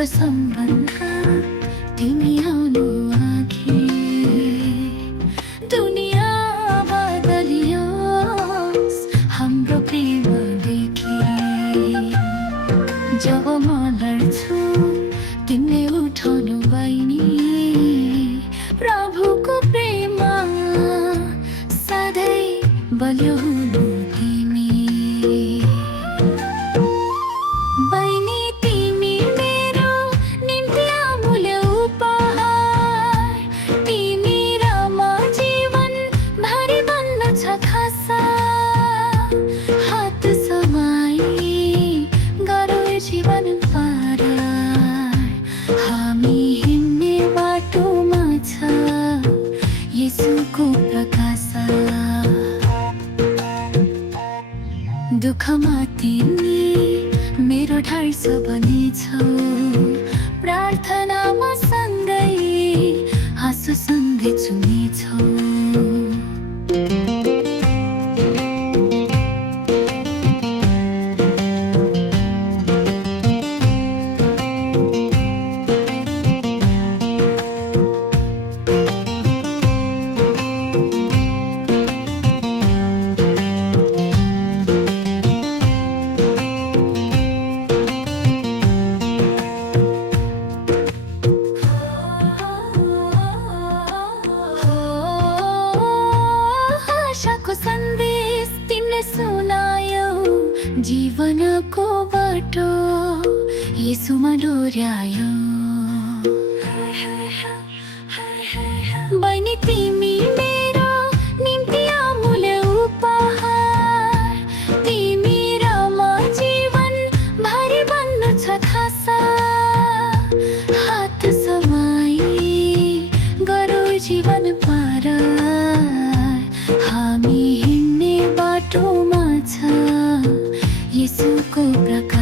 हाम्रो सम्बन्ध तिमी आउनु अघि दुनियाँ बदलियोस् हाम्रो प्रेम देखि। जब म लड्छु तिमीले उठाउनु बहिनी, प्रभुको प्रेम सधैँ बलियो हुनु तिमी। बहिनी तिमी मेरो निम्ति अमूल्य उपहार, तिमी र म जीवन भरि बन्न छ खासा। हात समाई गरौँ जीवन पार, हामी हिँड्ने बाटोमा छ येशूको प्रकाश। दुःखमा तिमी मेरो ढाड बनेछौ, प्रार्थनामा सँगै हाँसो सँगै चुनेछौ। आशाको सन्देश तिमीले सुनायौ, जीवनको बाटो येशूमा डोर्यायौ। बहिनी तिमी मेरो निम्ति अमूल्य उपहार, तिमी र म जीवन भरि बन्न छ खासा। हात समाई गरौँ जीवन पार, हामी हिँड्ने बाटोमा छ येशूको प्रकाश।